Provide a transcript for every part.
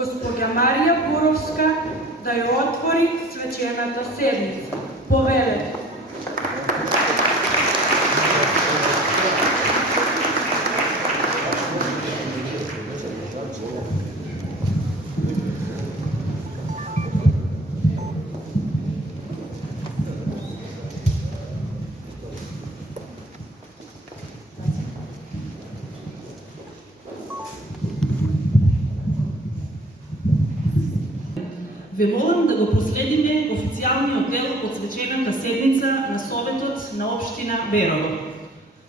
госпоѓа Марија Буровска да ја отвори свечената седница. Повелете. Ве молам да го проследиме официјалниот дел од свечената седница на Советот на општина Берово.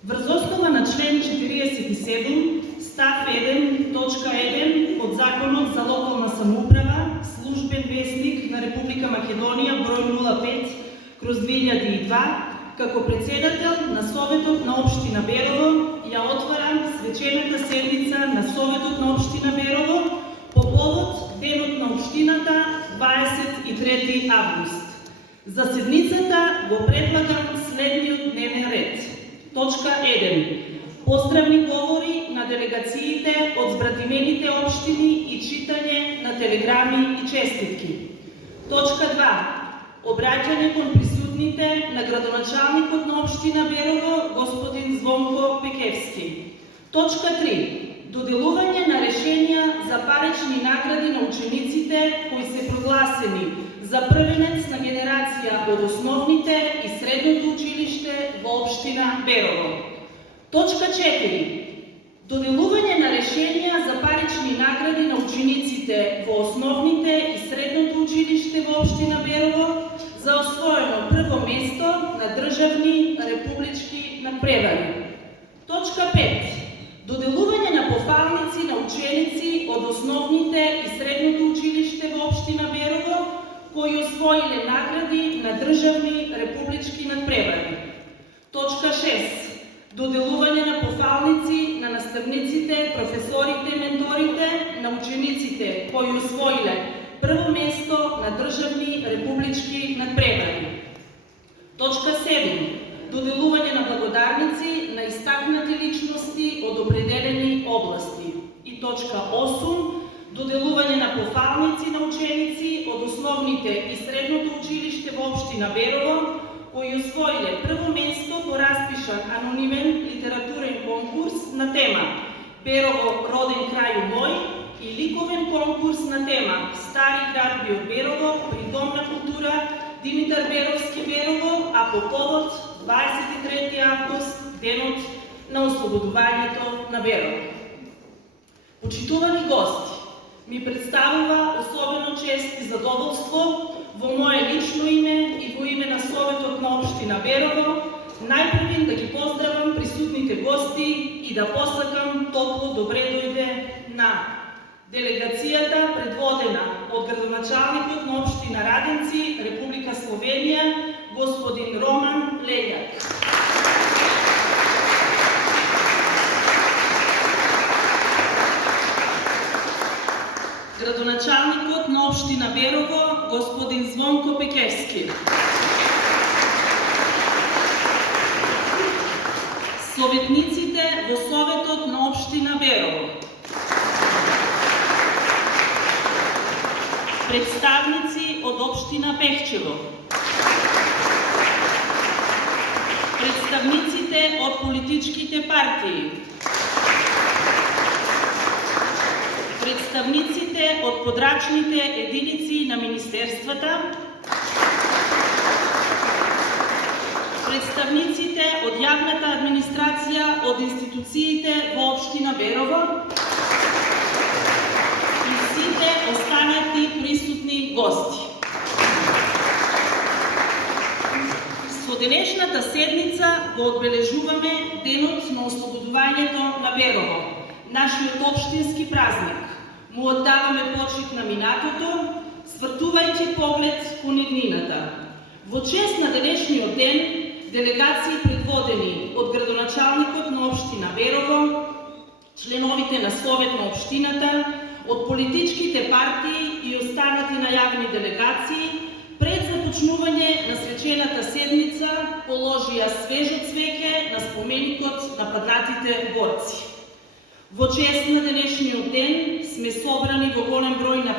Врз основа на член 47, став 1, точка 1 од Законот за локална самоуправа, службен весник на Република Македонија број 05/2002, како председател на Советот на општина Берово, ја отварам свечената седница на Советот на општина Берово по повод Денот на општината 23 август. За седницата го предлагам следниот дневен ред. Точка 1. Поздравни говори на делегациите од збратимените општини и читање на телеграми и честитки. Точка 2. Обраќање кон присутните на градоначалникот на општина Берово, господин Звонко Пекевски. Точка 3. Доделување на решенија за парични награди на учениците кои се прогласени за првенец на генерација од основните и средното училиште во општина Берово. Точка 4. Доделување на решенија за парични награди на учениците во основните и средното училиште во општина Берово за освоено прво место на државни републички надпревари. Точка 5. Доделување на пофалници на ученици од основните и средното училиште во општина Берово кои освоиле награди на државни републички надпревари. Точка 6. Доделување на пофалници на наставниците, професорите, менторите на учениците кои освоиле прво место на државни републички надпревари. Точка 7. Доделување на благодарници на истакнати личности од определени области. И точка 8. Доделување на пофалници на ученици од основните и средното училиште во општина Берово кои освоиле прво место по распишан анонимен литературен конкурс на тема Берово роден крај мој и ликовен конкурс на тема Стари град би од Берово при Дом на култура Димитар Беровски Берово, а по повод 23 август, денот на ослободувањето на Берово. Почитувани гости, ми представува особено чест и задоволство во мое лично име и во име на Советот на општина Берово, најпрвин да ги поздравам присутните гости и да посакам топло добре дојде на делегацијата предводена од градоначалникот на општина Раденци, Република Словенија, господин Роман Лејак. Градоначалникот на општина Берово, господин Звонко Пекевски. Советниците во Советот на општина Берово. Представници од општина Пехчево. Представниците од политичките партии. Представниците од подрачните единици на министерствата. Представниците од јавната администрација од институциите во општина Берово и сите останати присутни гости. Со денешната седница го одбележуваме Денот на ослободувањето на Берово, нашиот општински празник. Му оддаваме почит на минатото, свртувајќи поглед кон иднината. Во чест на денешниот ден, делегации предводени од градоначалникот на општина Берово, членовите на Совет на општината, од политичките партии и останати најавни делегации, пред започнување на свечената седница положија свежо цвеќе на споменикот на паднатите борци. Во чест на денешниот ден сме собрани во голем број на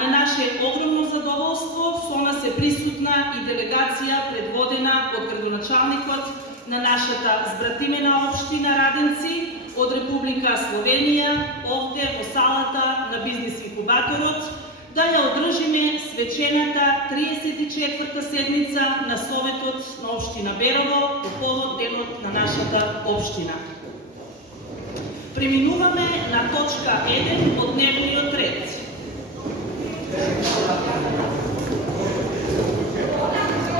на наше огромно задоволство со нас е присутна и делегација предводена од градоначалникот на нашата збратимена општина Раденци од Република Словенија, овде во салата на Бизнис инкубаторот, да ја одржиме свечената 34-та седница на Советот на општина Берово по повод денот на нашата општина. Преминуваме на точка 1 од дневниот ред.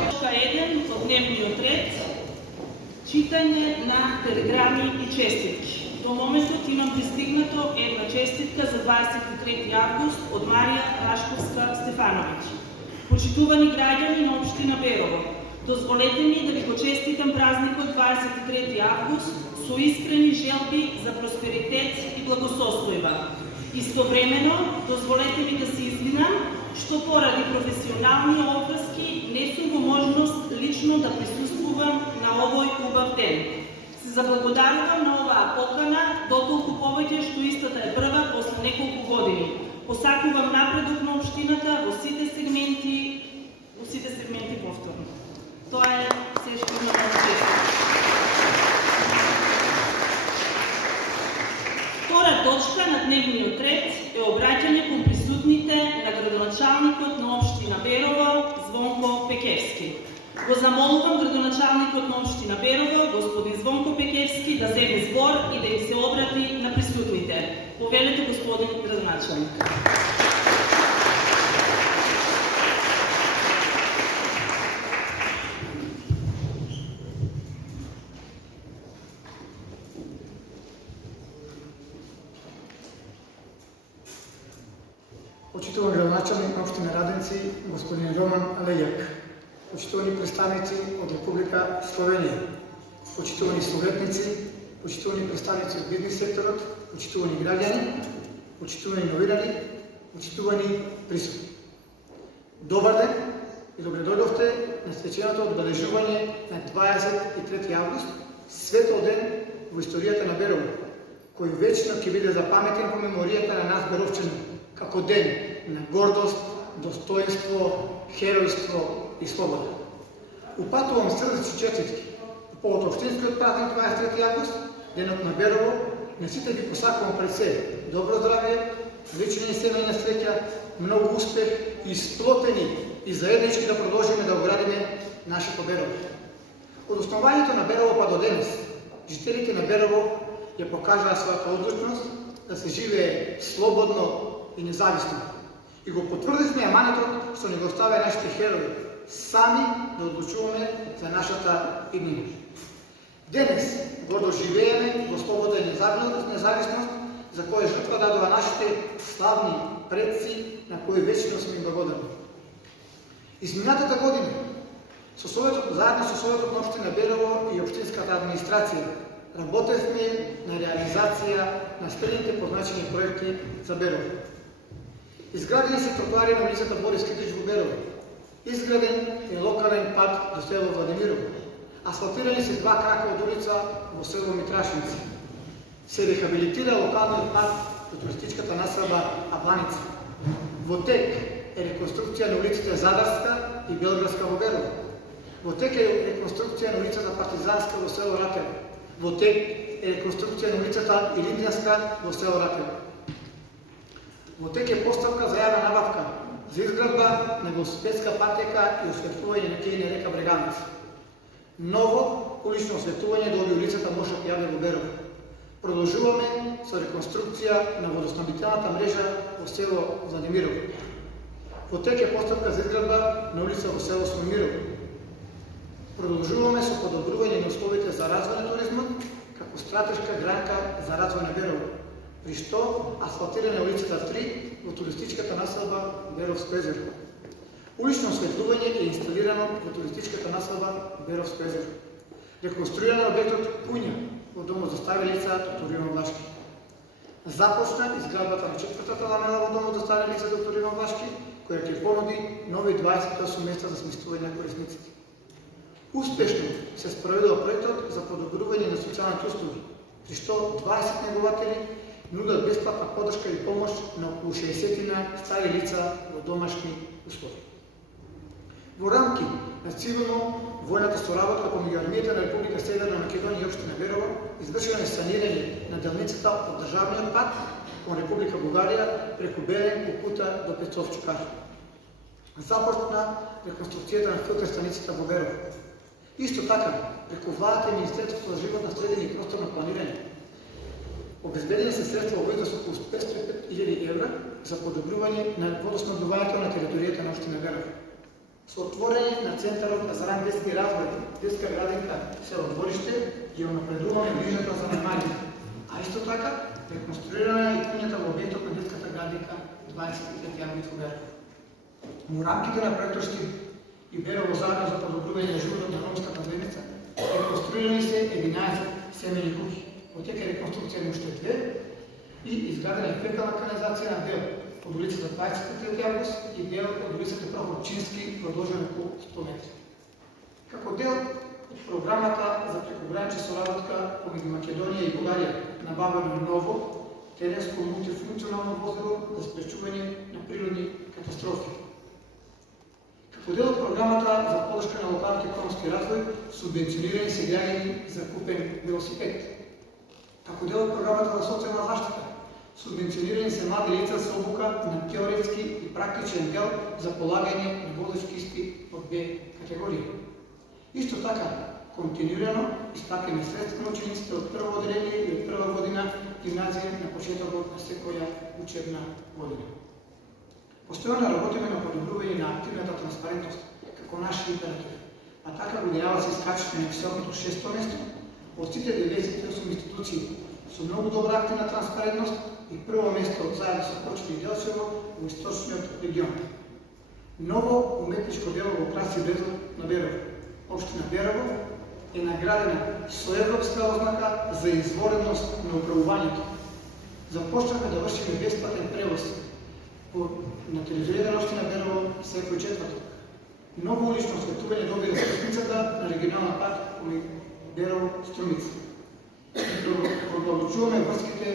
Точка 1 од дневниот ред, читање на телеграми и честитки. До моментот имам пристигнато една честитка за 23 август од Марија Рашковска-Стефановиќ. Почитувани граѓани на општина Берово, дозволете ми да ви го честитам празникот 23 август со искрени желби за просперитет и благосостојба. Истовремено, дозволете ми да се извинам што поради професионални обврски не сум во можност лично да присуствувам на овој убав ден. Се заблагодарувам на оваа покана, дотолку повеќе што истата е прва после неколку години. Посакувам напредок на општината во сите сегменти повторно. Тоа е се што имам да честитам. Втора точка на дневниот ред е обраќање кон присутните на градоначалникот на општина Берово, Звонко Пекевски. Го замолувам градоначалникот на општина Берово, господин Звонко Пекевски, да земе збор и да им се обрати на присутните. Повелете, господин градоначалник. Почитуван градоначалник на општина Раденци, господин Роман Алејак. Почитувани представници од Република Словенија, почитувани советници, почитувани представници од бизнис секторот, почитувани граѓани, почитувани новинari, почитувани присутни. Добар ден и добре дојдовте на свеченото одбележување на 23 август, светол ден во историјата на Берово, кој вечно ќе биде запаметен по меморијата на нас беровчани, како ден на гордост, достоинство, херојство и слобода. Упатувам срдечни честитки по повод општинскиот празник 23 август, денот на Берово. На сите ги посакувам пред се добро здравје, лична и семејна среќа, многу успех и сплотени и заеднички да продолжиме да оградиме нашето Берово. Од основањето на Берово па до денес, жителите на Берово ја покажаа својата одлучност да се живее слободно и независно. И го потврдивме аманетот што ни го оставија нашите херои, сами да одлучуваме за нашата иднина. Денес гордо живееме во слобода и независност, за која жртва дадоа нашите славни предци, на кои вечно сме им благодарни. Изминатата година, заедно со Советот на општина Берово и општинската администрација, работевме на реализација на следните позначени проекти за Берово. Изградени се тротоари на улицата Борис Китич во Берово. Изграден е локален пат до село Владимирово. Асфалтирани се два крака од улица во село Митрашинци. Се рехабилитира локалниот пат до туристичката населба Абланица. Во тек е реконструкција на улиците Задарска и Белградска во Берово. Во тек е реконструкција на улицата Партизанска во село Ратево. Во тек е реконструкција на улицата Илиндијанска во село Ратево. Во тек е поставка за јавна набавка за изградба на велосипедска патека и осветлување на кејна река Бреганица. Ново улично осветлување до улицата Моша Пијаве во Берово. Продолжуваме со реконструкција на водоснабдителната мрежа во село Владимирово. Во тек е поставка за изградба на улица во село Смирмирово. Продолжуваме со подобрување на условите за развој на туризмот како стратешка гранка за развој на Берово, при што асфалтирана улицата 3 во туристичката населба Беровско езеро. Улично осветлување е инсталирано во туристичката населба Беровско езеро. Реконструиран објектот Куња во домот за стари лица доктор Иван Влашки. Започна изградбата на четвртата ламела во домот за стари лица доктор Иван Влашки, која ќе понуди нови 28 места за сместување на корисниците. Успешно се спроведува проектот за подобрување на социјалните услуги, при што 20 негователи нудат бесплатна поддршка и помощ на околу 60 стари лица во домашни услови. Во рамки на цивилно-војната соработка помеѓу армијата на Република Северна Македонија и општина Берово извршено е санирање на делницата од државниот пат кон Република Бугарија преку Белен, Кукута до Пецовчукар. Започна реконструкцијата на филтер станицата во Берово. Исто така, преку владата и Министерството за животна средина и просторно планирање, обезбедени се средства во изnos околу 505.000 евра за подобрување на водоснабдувањето на територијата на општина Берово. Со отворење на Центарот за ран детски развој, детска градинка село Двориште, ја унапредуваме грижата за најмалите, а исто така реконструирана и куњата во објектот на детската градинка 25 јавни во Берово. Во рамките на проектот Штип и Берово заедно за подобрување на животот на ромската заедница, реконструирани се 11 семејни куќи, од тека реконструкција на уште 2 и изградена е фекална канализација на дел од улицата 23 август и дел од улицата Прохорчински, продолжен околу 100 метри. Како дел од програмата за прекогранична соработка помеѓу Македонија и Бугарија, набавено е ново теренско мултифункционално возило за спречување на природни катастрофи. Како дел од програмата за поддршка на локалниот економски развој, субвенционирани се граѓани за купен велосипед. Како дел од програмата за социјална заштита, субвенционирани се млади лица со обука на теоретски и практичен дел за полагање на возачки испит од Б категорија. Исто така, континуирано исплаќаме средства на учениците од прво одделение и од прва година гимназија на почетокот на секоја учебна година. Постојано работиме на подобрување на активната транспарентност како наш императив, а така годинава се искачаме на високото 6-то место од сите 98 институции со многу добра активна транспарентност и прво место заедно со Почти и Делчево во источниот регион. Ново уметничко дело во Краси Безот на Берово. Општина Берово е наградена со европска ознака за извореност на управувањето. Започнахме да вршиме бесплатен превоз на територијата на општина Берово секој четврток. Ново улично осветување добива скрпницата на регионална пат Берово-Струмица. Продолжуваме врските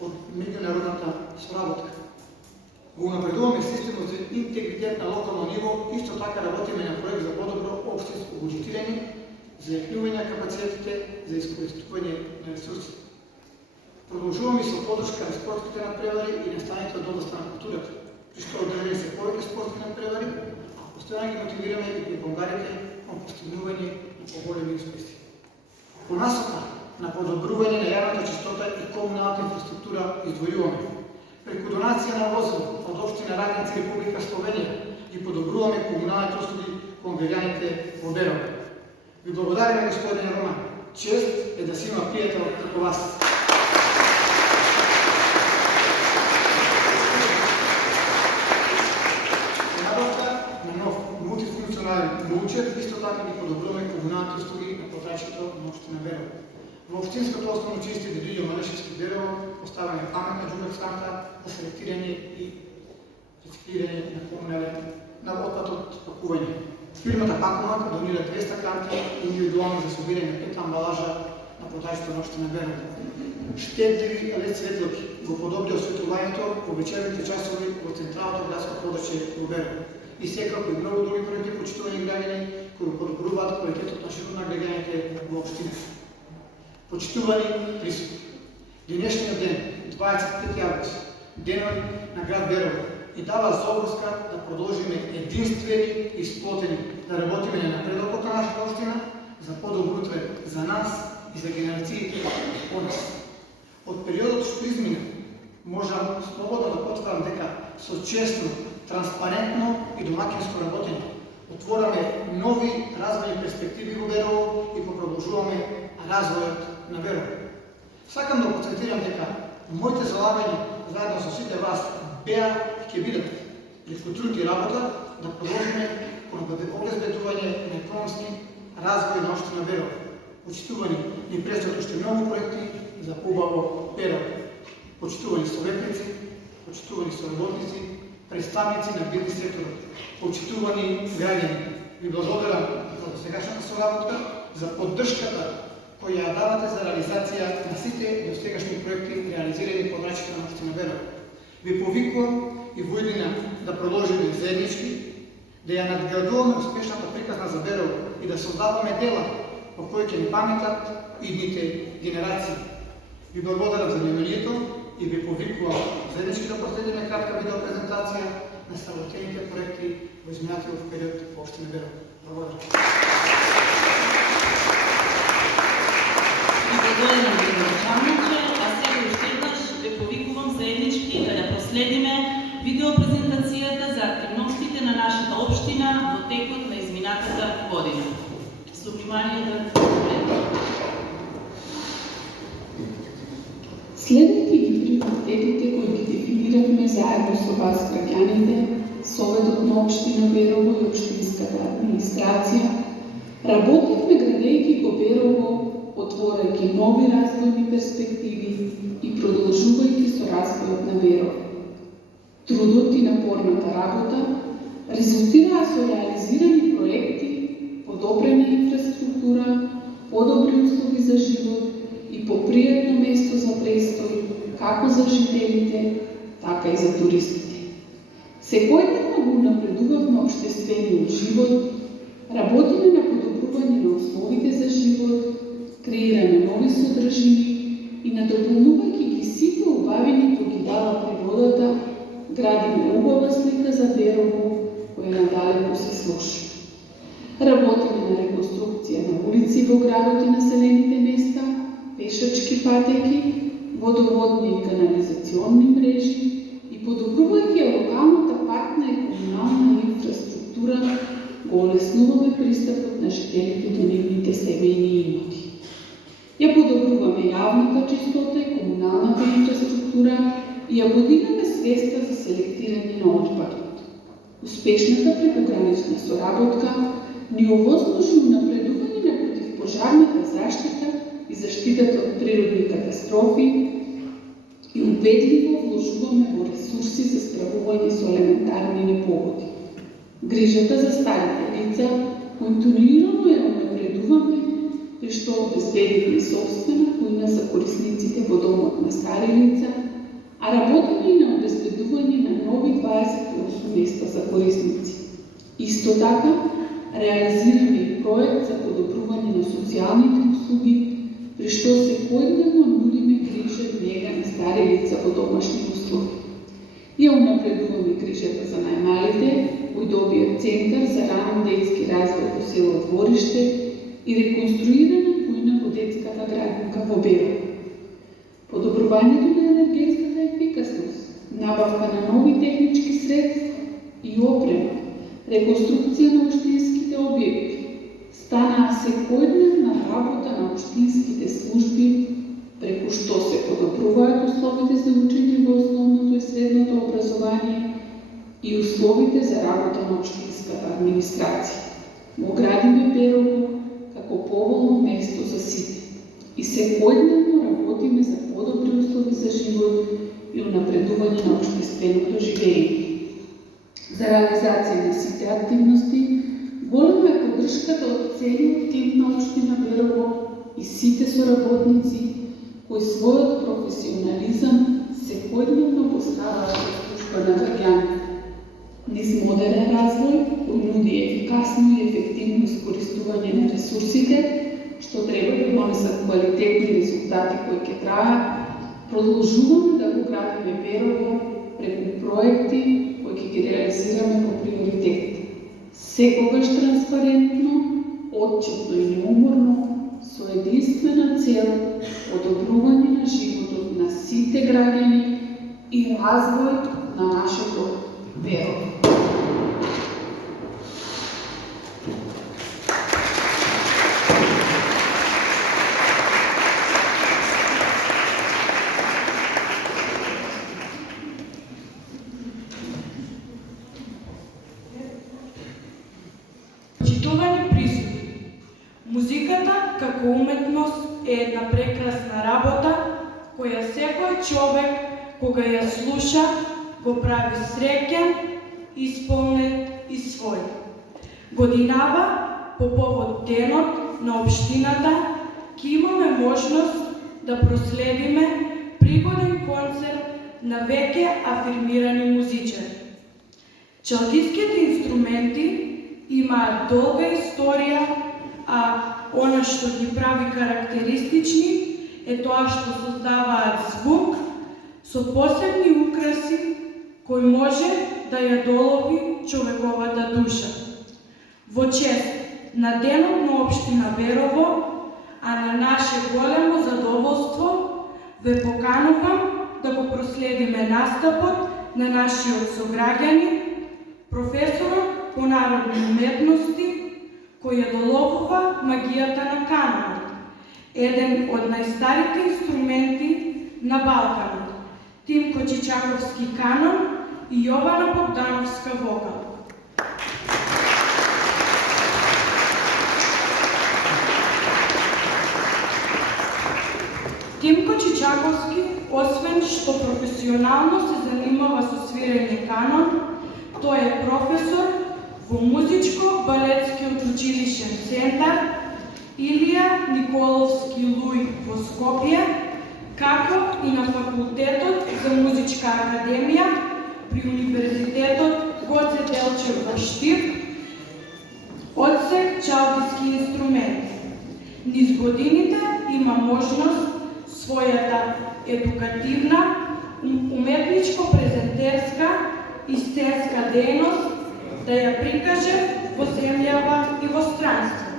од меѓународната соработка. Го унапредуваме системот за интегритет на локално ниво, исто така работиме на проект за подобро општинско буџетирање, за јакнување на капацитетите за искористување на ресурсите. Продолжуваме со поддршка на спортските надпревари и настаните од областта на културата, при што одржани се повеќе спортски надпревари, а постојано ги мотивираме и при българите кон постигнување и поголеми успеси. По насока на подобрување на јавната чистота и комуналната инфраструктура издвојуваме преку донација на возило од општина Радници Република Словенија и подобруваме комуналните услуги кон граѓаните во Берово. Ви благодариме, господине Роман. Чест е да си има пријател како вас. Набавка на нов мултифункционален научен, исто така ги подобруваме комуналните услуги на подрачјето на општина Берово. Во општинското основно училиште Дедијо Малешевски Берово поставаме паметна џубек станта за селектирање и рециклирање на комунален на отпадот пакување. Фирмата Пакумак донира 200 канти индивидуални за собирање на 5 амбалажа на подрачјето на општина Берово. Штедливи LED светлоки го подобри осветлувањето во вечерните часови во централното градско подрачје во Берово. И секако и многу други проекти почитувани граѓани кои подобруваат квалитетот на живот на граѓаните во општината. Почитувани присутни. Денешниот ден, 25 август, денот на град Берово, ни дава заобврска да продолжиме единствени и сплотени, да работиме на напредокот на нашата општина за подобро утре за нас и за генерациите по нас. Од периодот што измина, можам слободно да потврдам дека со честно, транспарентно и домакинско работење отвораме нови развојни перспективи во Берово и продолжуваме развојот на Берово. Сакам да потврдирам дека моите залагања заедно со сите вас беа и ќе бидат преку труд и работа да продолжиме кон обезбедување на економски развој на општина Берово. Почитувани ни предстојат уште многу проекти за поубаво Берово. Почитувани советници, почитувани соработници, представници на бизнис секторот, почитувани граѓани. Ви благодарам за досегашната соработка, за поддршката кои ја давате за реализација на сите достигашни проекти реализирани под рачите на општина Берово. Ви повикувам и во иднина да продолжиме заеднички, да ја надградуваме успешната приказна за Берово и да создаваме дела по кои ќе ни паметат идните генерации. Ви благодарам за вниманието и ви повикувам заеднички да последиме кратка видеопрезентација на сработените проекти во изминатиот период во општина Берово. Благодарам. Благодарам ви, началниче, а сега уште еднаш ве повикувам заеднички да ја последиме видеопрезентацијата за активностите на нашата општина во текот на изминатата година. Со внимание да гледаме. Следвајќи ги приоритетите кои ги дефиниравме заедно со вас граѓаните, Советот на општина Берово и општинската администрација, работевме градејќи го Берово, отворајќи нови развојни перспективи и продолжувајќи со развојот на Берово. Трудот и напорната работа резултираа со реализирани проекти, подобрена инфраструктура, подобри услови за живот и попријатно место за престој, како за жителите, така и за туристите. Секојдневно го напредувавме општествениот живот, работиме на подобрување на условите за живот, креираме нови содржини и надополнувајќи ги сите убавини кои ги дава природата, градиме убава слика за Берово, која надалеку се слуша. Работиме на реконструкција на улици во градот и населените места, пешачки патеки, водоводни и канализационни мрежи и подобрувајќи локалната патна и комунална инфраструктура, го олеснуваме пристапот на жителите до нивните семејни имоти. Ја подобруваме јавната чистота и комуналната инфраструктура и ја подигаме свеста за селектирање на отпадот. Успешната прекогранична соработка ни овозможи унапредување на противпожарната заштита и заштитата од природни катастрофи и убедливо вложуваме во ресурси за справување со елементарни непогоди. Грижата за старите лица континуирано ја унапредуваме, при што обезбедивме собствена кујна за корисниците во домот на стари лица, а работиме и на обезбедување на нови 28 места за корисници. Исто така, реализираме и проект за подобрување на социјалните услуги, при што секојдневно нудиме грижа и нега на стари лица во домашни услови. Ја унапредуваме грижата за најмалите, кои добија центар за рано детски развој во село Двориште и реконструирана кујна во детската градинка во Берово. Подобрувањето на енергетската ефикасност, набавка на нови технички средства и опрема, реконструкција на општинските објекти, станаа секојдневна работа на општинските служби, преку што се подобруваат условите за учење во основното и средното образование и условите за работа на општинската администрација. Го градиме Берово како поволно место за сите и секојдневно работиме за подобри услови за живот и унапредување на општественото живење. За реализација на сите активности, голема е поддршката од целиот тим на општина Берово и сите соработници кои својот професионализам секојдневно поставаат во служба на граѓаните. Низ модерен развој, кој нуди ефикасно и ефективно искористување на ресурсите, што треба да донесат квалитетни резултати кои ќе траат, продолжуваме да го градиме Берово преку проекти кои ќе ги реализираме по приоритет. Секогаш транспарентно, отчетно и неуморно, со единствена цел подобрување на животот на сите граѓани и развој на нашето Берово. Почитувани присуди, музиката како уметност е една прекрасна работа која секој човек кога ја слуша го прави среќен, исполнет и свој. Годинава по повод денот на општината ќе имаме можност да проследиме пригоден концерт на веќе афирмирани музичари. Чалгиските инструменти имаат долга историја, а она што ги прави карактеристични е тоа што создаваат звук со посебни украси кој може да ја долови човековата душа. Во чест на денот на општина Берово, а на наше големо задоволство, ве поканувам да го проследиме настапот на нашиот сограѓанин, професорот по народни уметности, кој ја доловува магијата на канонот, еден од најстарите инструменти на Балканот, Тимко Чичаковски канон и Јована Богдановска вокал. Тимко Чичаковски, освен што професионално се занимава со свирење канон, тој е професор во Музичко-балетскиот училишен центар Илија Николовски Луј во Скопје, како и на факултетот за музичка академија при Универзитетот Гоце Делчев во Штип, одсек чалгиски инструменти. Низ годините има можност својата едукативна, уметничко-презентерска и сценска дејност да ја прикаже во земјава и во странство.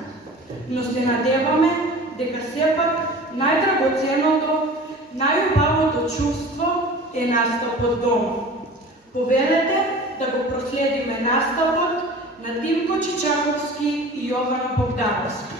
Но се надеваме дека сепак најдрагоценното, најубавото чувство е настапот дома. Поверете да го проследиме настапот на Тимко Чичаковски и Јована Богдановски.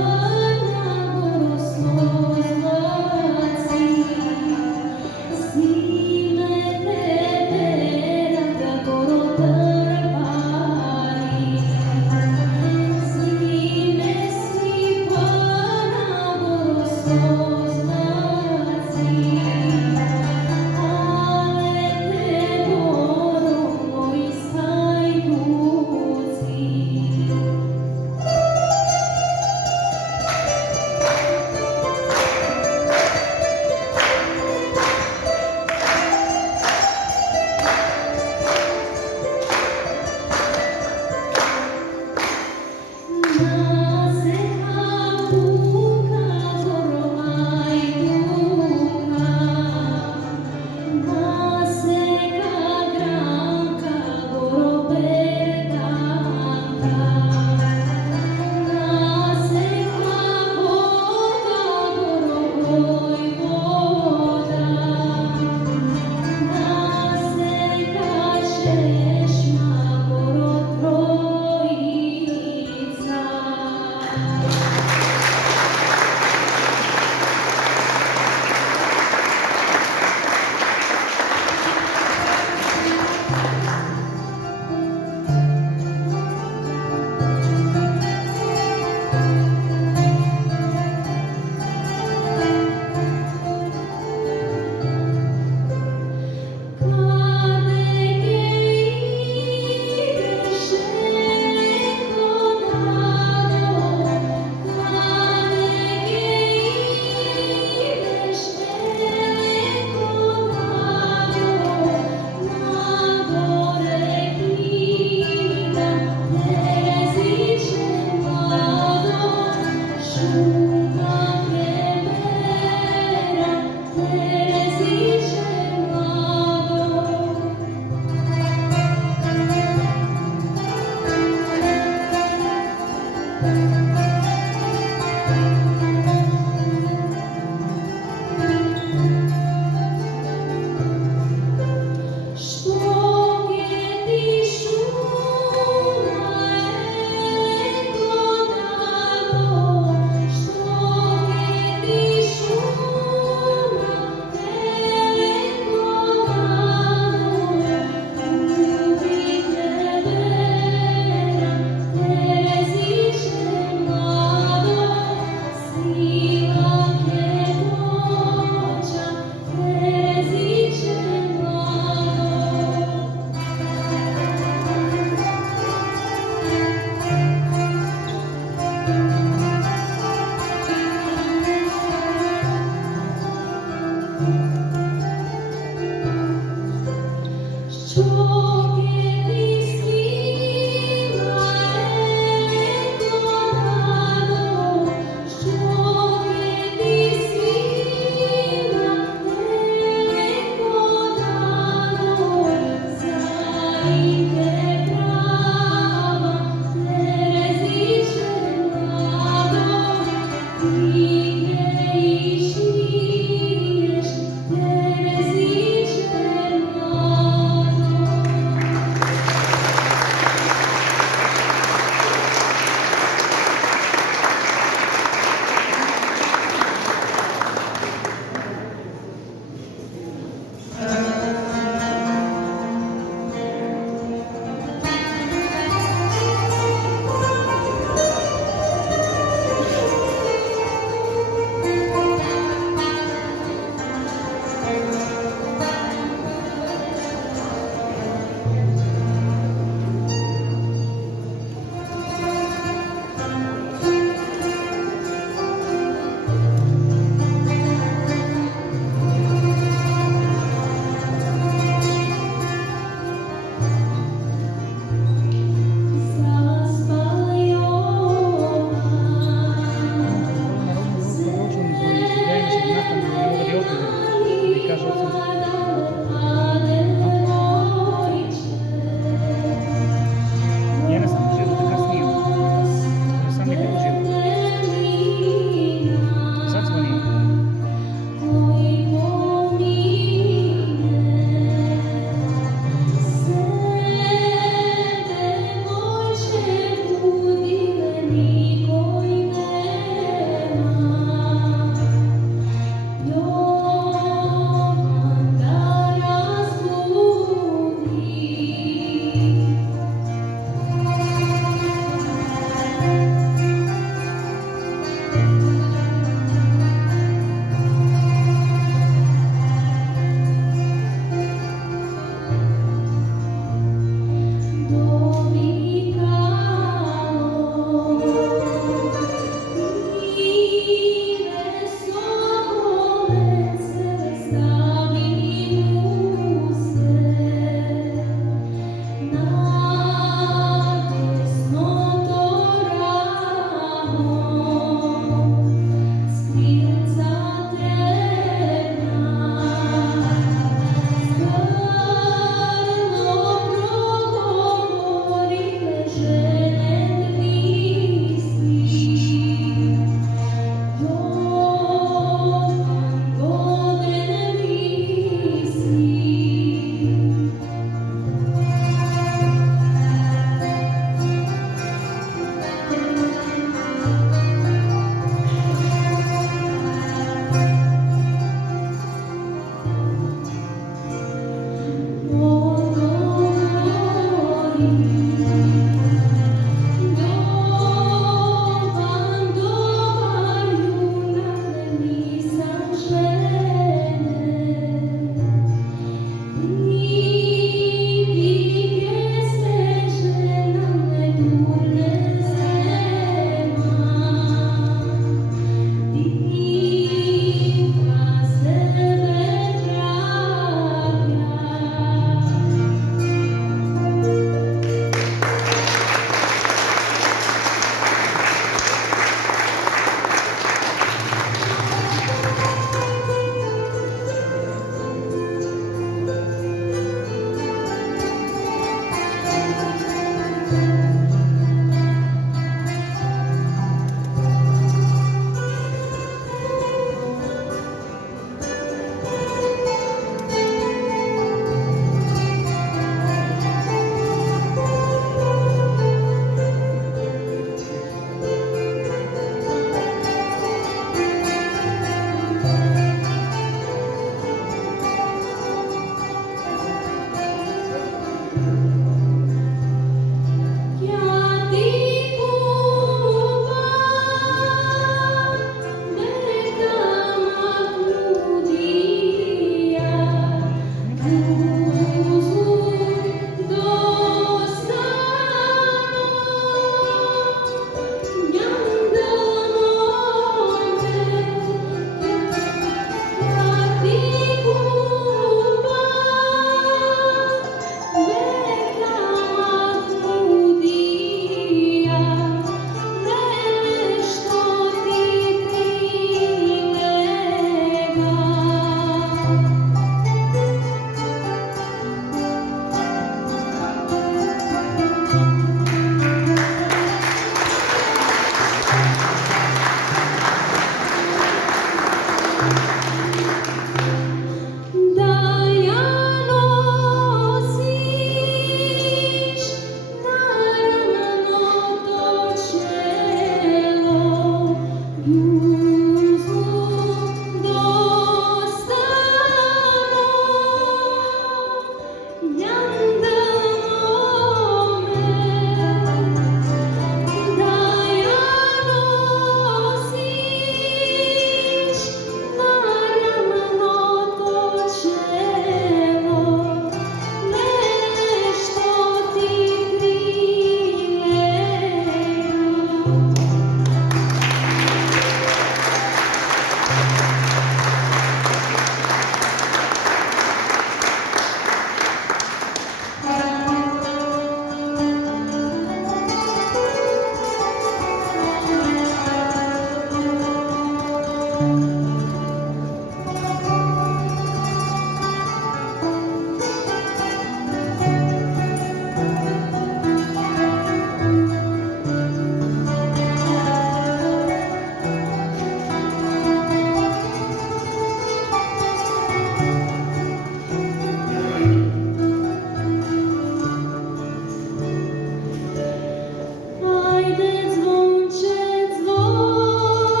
Ajde dzvonče dzvoni,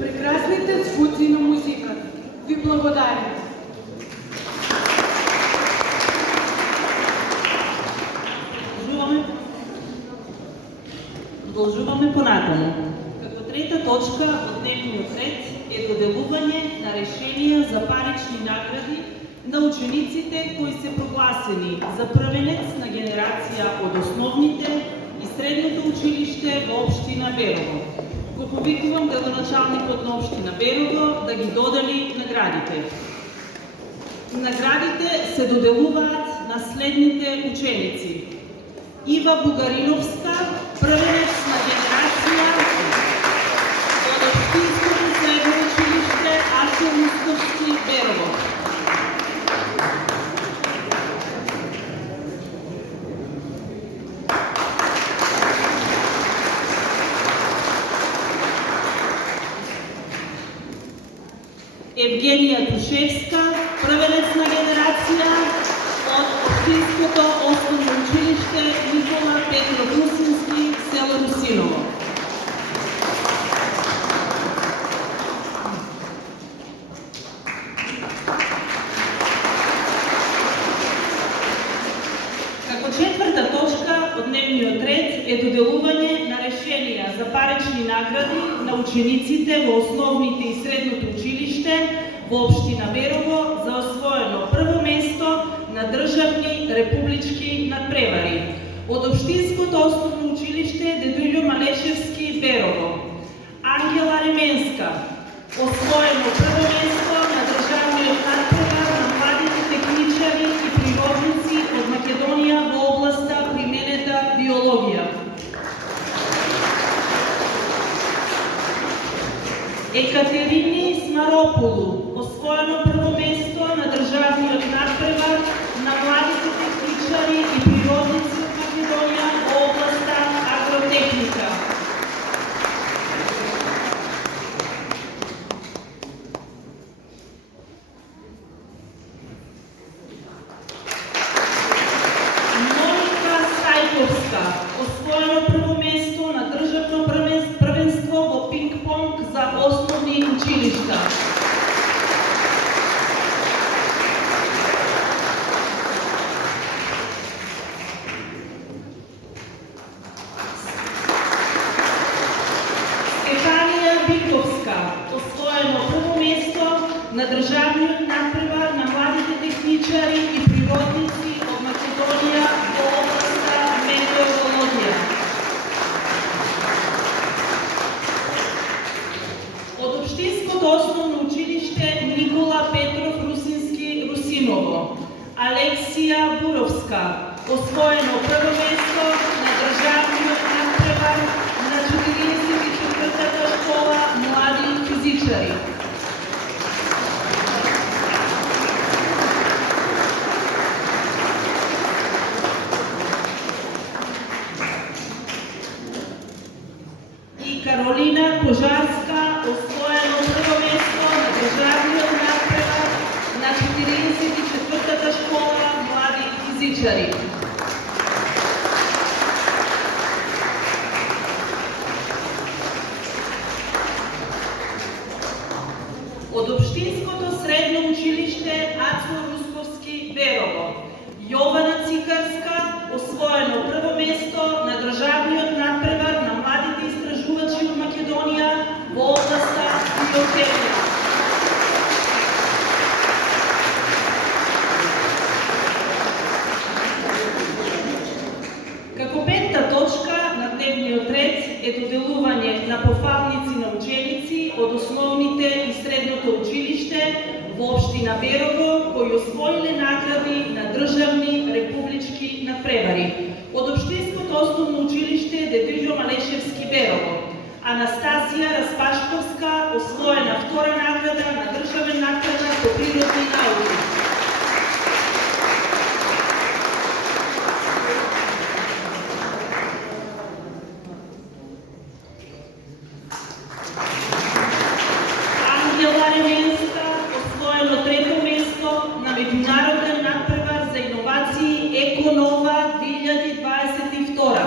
Прекрасните звуци на музиката. Ви благодаря. Продължуваме понатаму. Като трета точка от дневният ред е доделување на решения за парични награди на учениците кои се прогласени за првенец на генерација од основните и средното училиште во општина Берово. Го повикувам градоначалникот на општина Берово да ги додели наградите. Наградите се доделуваат на следните ученици: Ива Бугариновска, првенец на генерација од Општинското средно училиште Асо Мусковски Берово. Евгенија Тушевска, првенец на генерација од Општинското основно училиште Никола Петров Русински, село Русиново. Како четврта точка од дневниот ред е доделување на решенија за парични награди на учениците во основните и средното училиште во општина Берово за освоено прво место на државни републички надпревари од Општинското основно училиште Дедулјо Малешевски Берово. Ангела Ременска, освоено прво место на државниот надпревар на младите техничари и природници од Македонија во областа применета биологија. Екатерини Смарополу, освоено прво место на државниот надпревар на младите техничари и природници од Македонија во областа агротехника. Моника Стајковска, освоено прво место на државно првенство во пинг-понг за основни училишта. Стефанија Биковска, освоено прво место на државниот надпревар на младите техничари и природници од Македонија во областа метеорологија. Од Општинското основно училиште Никола Петров Русински Русиново, Алексија Буровска, освоено прво место на државниот надпревар на 44-та школа млади физичари. И Каролина Пожарска, освоено прво место на државниот надпревар на 44-та школа млади физичари. Од Општинското средно училиште Ацо Русковски Берово, Јована Цикарска, освоено прво место на државниот надпревар на младите истражувачи од Македонија во областа биохемија. Берово, кои освоиле награди на државни републички надпревари. Од Општинското основно училиште Дедвиџо Малешевски Берово. Анастасија Распашковска освоена втора награда на државен надпревар по природни науки. Ангела Ременска освоено трето место на меѓународен надпревар за иновации Еконова 2022.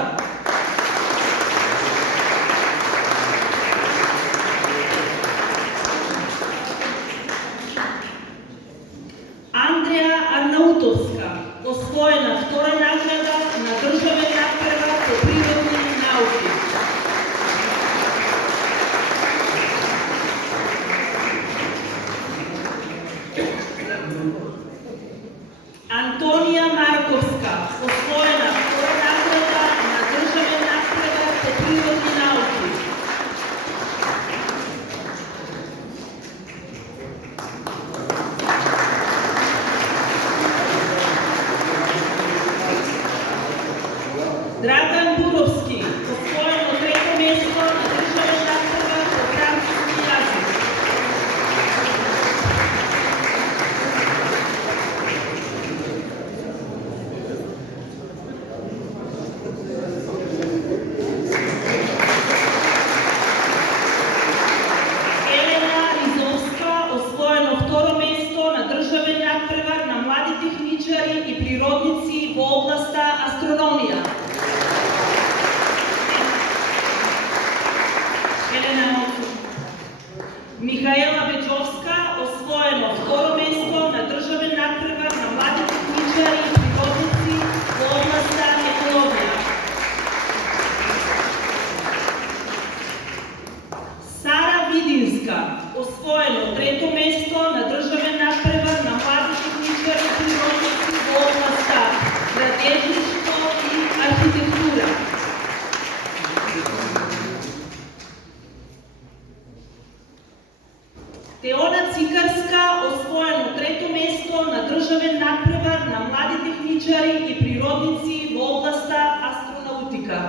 Андреа Арнаутовска освоена втора награда на државен надпревар по природни науки. Антонија Марковска освоена втора награда на државен надпревар по природни науки. Драган Буровски освоено трето место на државен надпревар по француски јазик. Елена Ризовска освоено второ место на државен надпревар на млади техничари и природници во областа астрономија. Михаела Беџовска освоено второ место на државен надпревар на млади техничари и природници во областа екологија. Сара Видинска освоено трето место на државен надпревар на млади техничари и природници во областа градежништво и архитектура. Теона Цикарска освоено трето место на државен надпревар на млади техничари и природници во областа астронаутика.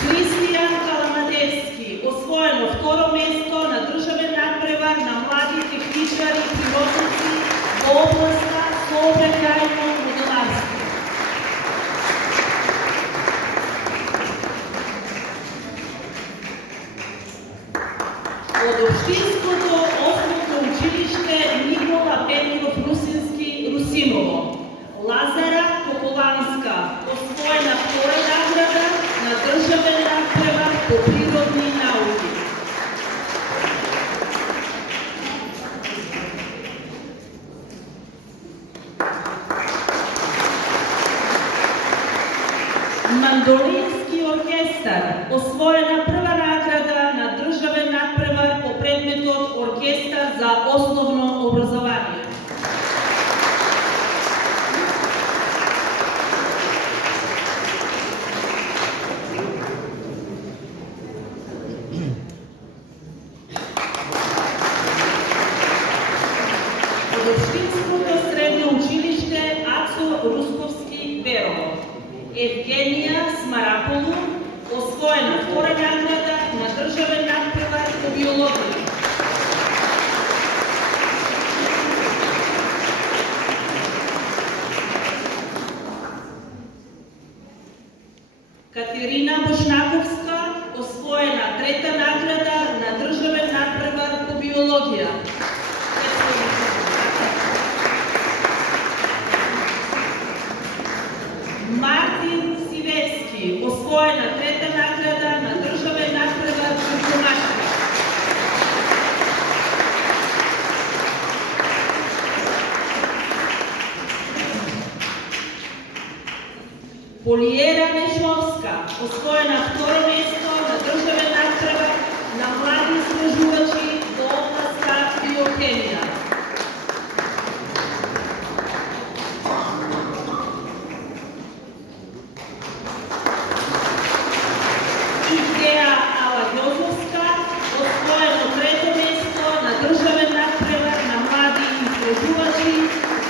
Кристијан Каламадевски освоено второ место на државен надпревар на млади техничари и природници во областа сообраќајно моделарство. Од Општинското основно училиште Никола Петров Русински Русиново. Лазара Коколанска освоена втора награда на државен надпревар по природни науки. Мандолински оркестар освоена прва награда на државен надпревар по предметот оркестар за основно образование. Од Општинското средно училиште Ацо Русковски Берово. Евгенија Смараполу освоена втора награда на државен надпревар по биологија. Катерина Бошнаковска освоена трета награда на државен надпревар по биологија. Мартин Сивевски освоена трета награда на државен надпревар по информатика. Полиера Нешовска освоена второ место на државен надпревар на млади истражувачи во областа биохемија. Идеја Алагозовска освоено трето место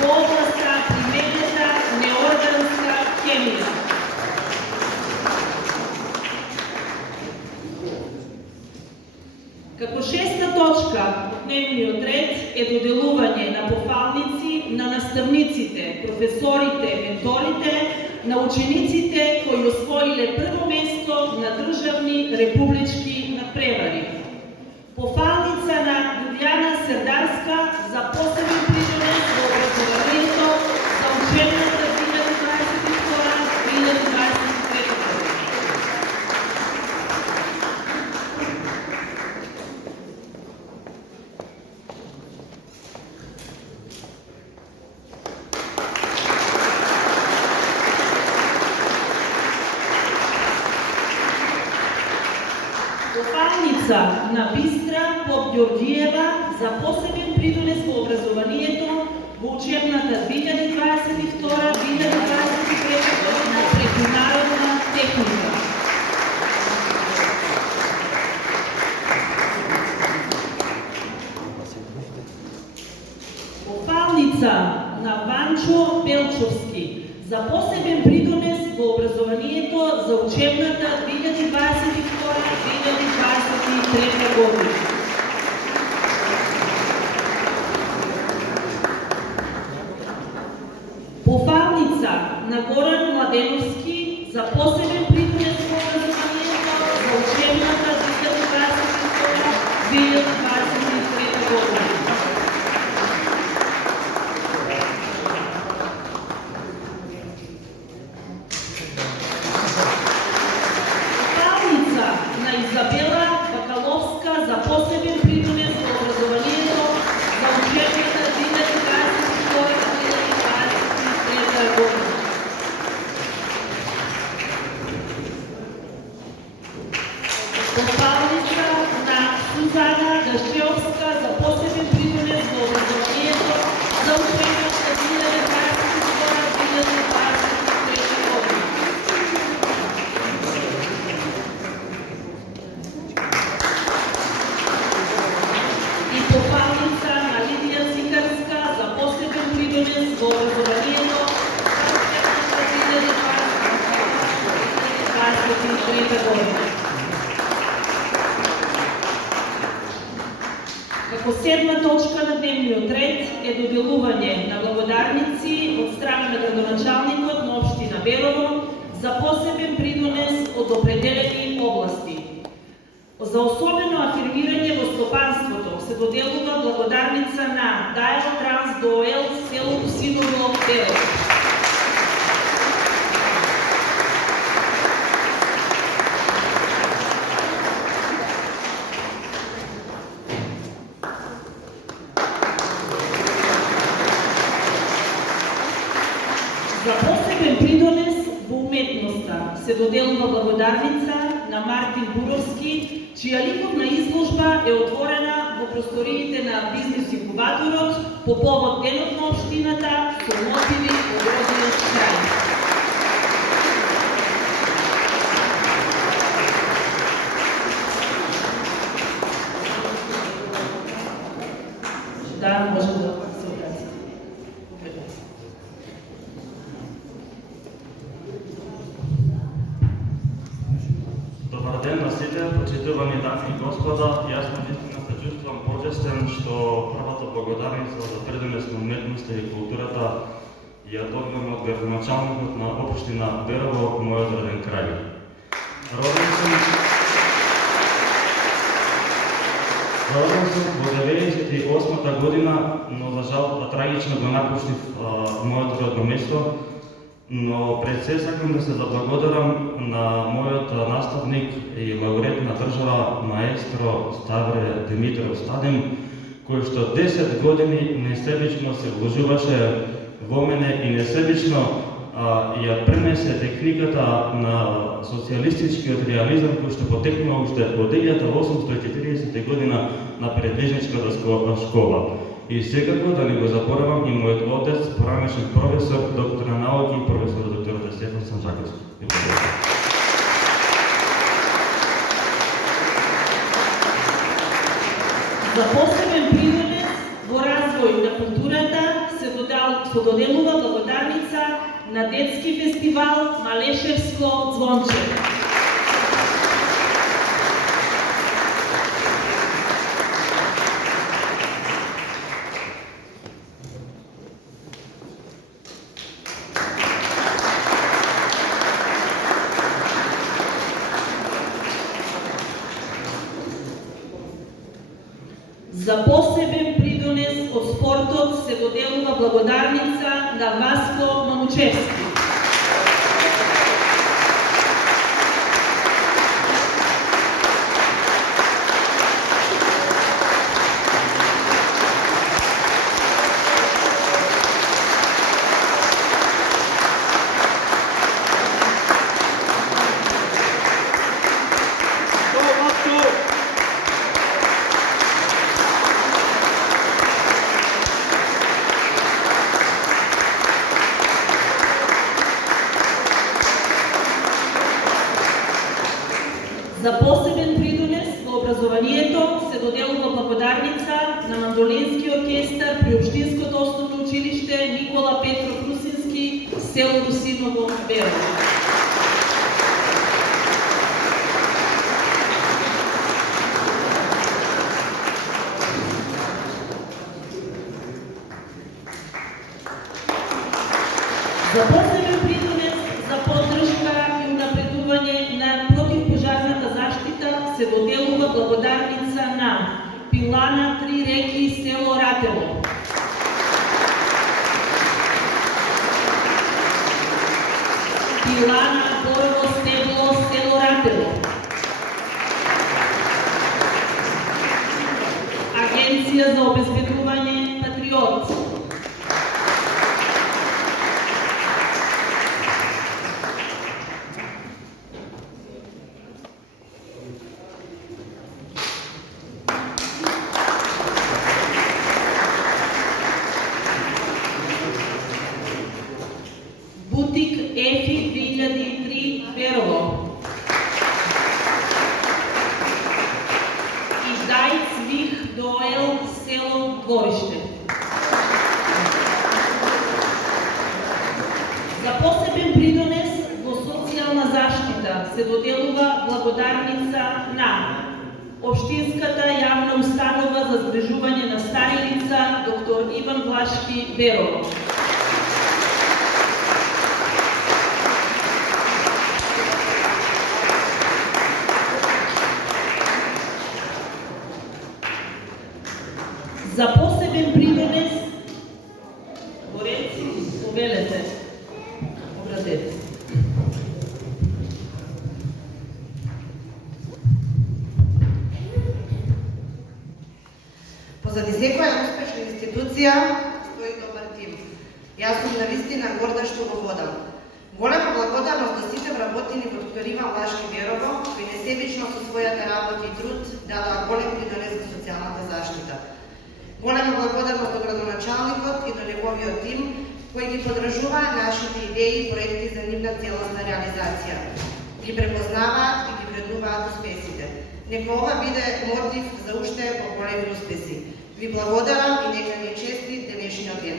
во областа применета неорганска хемија. Како шеста точка од дневниот ред е доделување на пофалници на наставниците, професорите, менторите, на учениците кои освоиле прво место на државни републички надпревари. Пофалница на Јулијана Сердарска за посебен принос во образованието за учебната 2022-2023 година. Пофалница на Бистра Попѓорѓиева за посебен принос во образованието во учебната 2022-2023 година преку народна техника. Пофалница на Ванчо Белчовски за посебен придонес во образованието за учебната 2022-2023 година. Пофалница на Горан Младеновски за посебен придонес во образованието за учебната 2022-2023 година. Изабела Бакаловска за посебен придонес во образованието за учебната 2022-2023 година. Пофалница на Сузана Гашчевска за посебен придонес во образованието за учебната 2022-2023 година. Пофалница на Лидија Цикарска за посебен придонес во образованието за учебната 2023 година. Како седма точка на дневниот ред е доделување на благодарници од страна на градоначалникот на општина Белово за посебен придонес од определени области. За особено афирмирање во стопанството се доделува благодарница на Дајл Транс Доел село Синово Белово. За посебен придонес во уметноста се доделува благодарница на Мартин Буровски, чија ликовна изложба е отворена во просториите на бизнес инкубаторот по повод денот на општината со мотиви од родниот крај. Да, може да се обратите. Добар ден на сите, почитувани дами и господа. Јас наистина се чувствувам почестен што првата благодарница за придонес на уметноста и културата ја добивам од градоначалникот на општина Белово, мојот роден крај. Роден сум во 98-та година, но за жал трагично го напуштив моето родно место. Но пред се сакам да се заблагодарам на мојот наставник и лауреат на држава маестро Ставре Димитров Стадим, кој што 10 години несебично се вложуваше во мене и несебично ја пренесе техниката на социјалистичкиот реализам кој што потекнува уште од 1840 година на предвижничката школа. И секако да не го заборавам и мојот отец, поранешен професор, доктор на науки и професор доктор Стефан Санжаковски. За посебен принос во развој на културата се пододелува благодарница на детски фестивал Малешевско звонче. За посебен придонес од спортот се доделува благодарница на Васко Мамучевски. За посебен придонес во образованието се доделува благодарница на мандолински оркестар при Општинското основно училиште Никола Петров Русински, село Русиново, Берово. За посебен придонес за поддршка и унапредување на противпожарната заштита се доделува благодарница на Пилана Три реки, село Ратево. Пилана Борово стебло, село Ратево. Агенција за обезбедување Патриот. Бутик Ефи 2003 Берово. И Дајц Вих Доел, село Двориште. За посебен придонес во социјална заштита се доделува благодарница на Општинската јавна установа за згрижување на стари лица доктор Иван Влашки Берово. За посебен придонес Бореци, повелете, образете. Позади секоја успешна институција стои добар тим. Јас сум навистина горда што го водам. Голема благодарност до сите вработени во доктор Иван Влашки Берово, кои несебично со својата работа и труд дадоа голем придонес во социјалната заштита. Голема благодарност до градоначалникот и до неговиот тим, кои ги поддржуваа нашите идеи и проекти за нивна целосна реализација. Ги препознаваат и ги вреднуваат успесите. Нека ова биде мотив за уште поголеми успеси. Ви благодарам и нека ни е честит денешниот ден.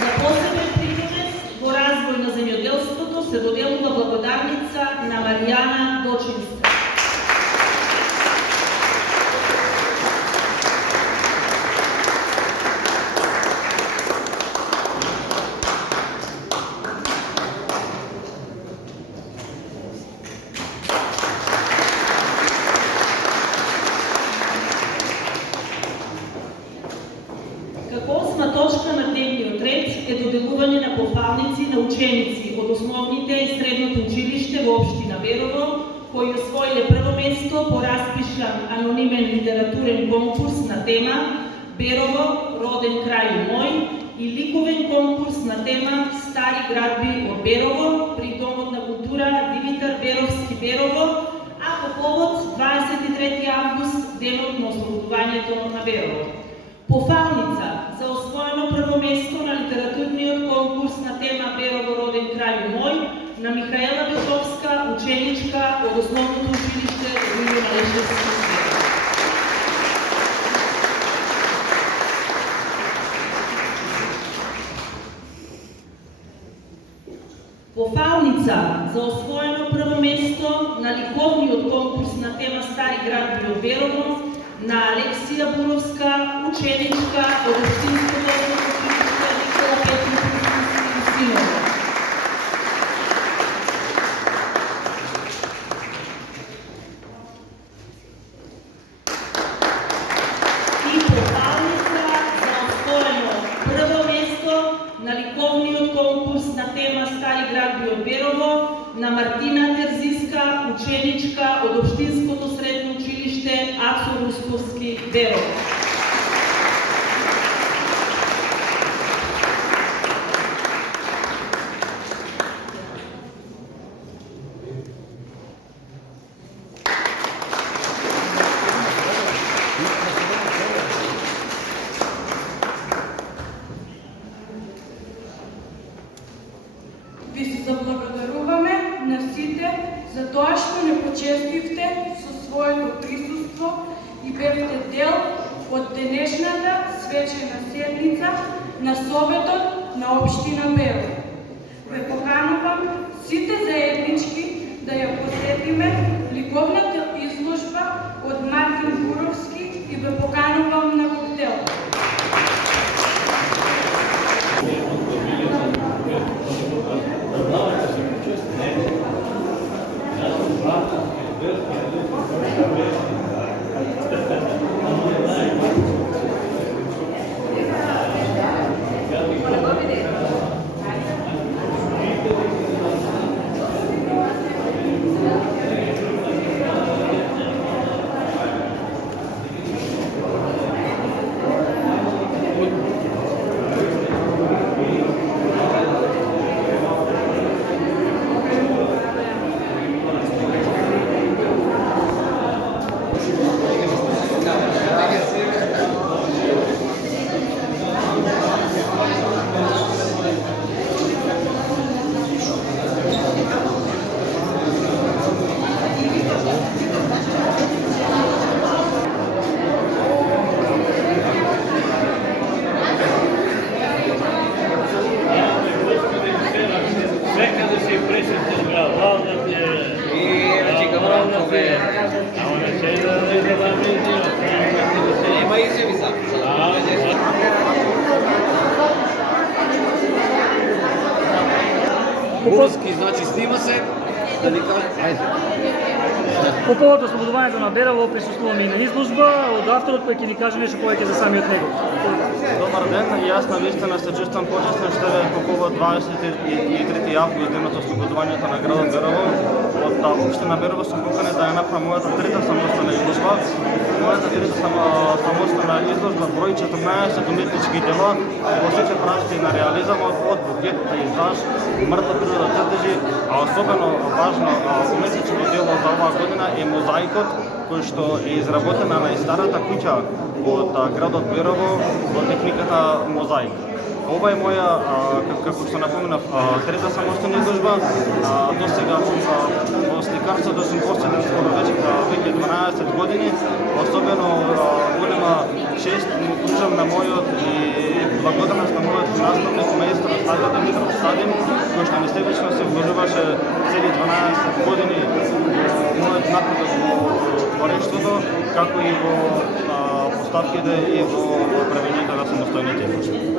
За посебен придонес во развој на земјоделството се доделува благодарница на Маријана Дочинска. Како осма точка на дневниот ред е доделување на пофалници на ученици од основните и средното училиште во општина Берово, кои освоиле прво место по распишан анонимен литературен конкурс на тема Берово, роден крај мој и ликовен конкурс на тема Стари градби од Берово при Домот на култура Димитар Беровски Берово, а по повод 23 август, денот на ослободувањето на Берово. Пофалница за освоено прво место на литературниот конкурс на тема Берово, роден крај мој на Михаела Бечовска, ученичка од основното училиште Рујо Малешевски. на ликовниот конкурс на тема Стари град Биоберово на Алексија Буровска, ученичка од Општинското училиште Никола Петровски Синова. И похвалница за освоено прво место на ликовниот конкурс на тема Стари град Биоберово на Мартина Терзиска, ученичка од Општинското средно училиште Ацо Русковски Берово. Ви се заблагодаруваме на сите за тоа што не почестивте со своето присуство и бевте дел од денешната свечена седница на Советот на Општина Берово. Ве поканувам сите заеднички да ја посетиме ликовната изложба од Мартин Буровски и ве поканувам на коктел. Буровски, значи снима се, да ви кажа, ајде. По повод ослободувањето на Берово присуствуваме и на изложба од авторот кој ќе ни каже нешто повеќе за самиот него. Добар ден, и јас навистина се чувствам почестен што е по повод 23 август, денот ослободувањето на градот Берово. Од Општина Берово сум поканет да ја направам мојата трета самостојна изложба. Мојата трета самостојна изложба брои 14 уметнички дела во сите прашки на реализамот, од букет, пейзаж, мртва природа, цртежи, а особено важно уметничко дело за оваа година е мозаикот, кој што е изработена на старата куќа од градот Берово во техниката мозаик. Ова е моја, како што напоменав, трета самостојна изложба. До сега во сликарството сум посветен скоро веќе 12 години. Особено голема чест му пружам на мојот и благодарност на мојот наставник, маестро Стајко Димитров Стадин, кој што несебично се вложуваше цели 12 години во мојот напредок во творештвото, како и во поставките и во правењето на самостојните изложби.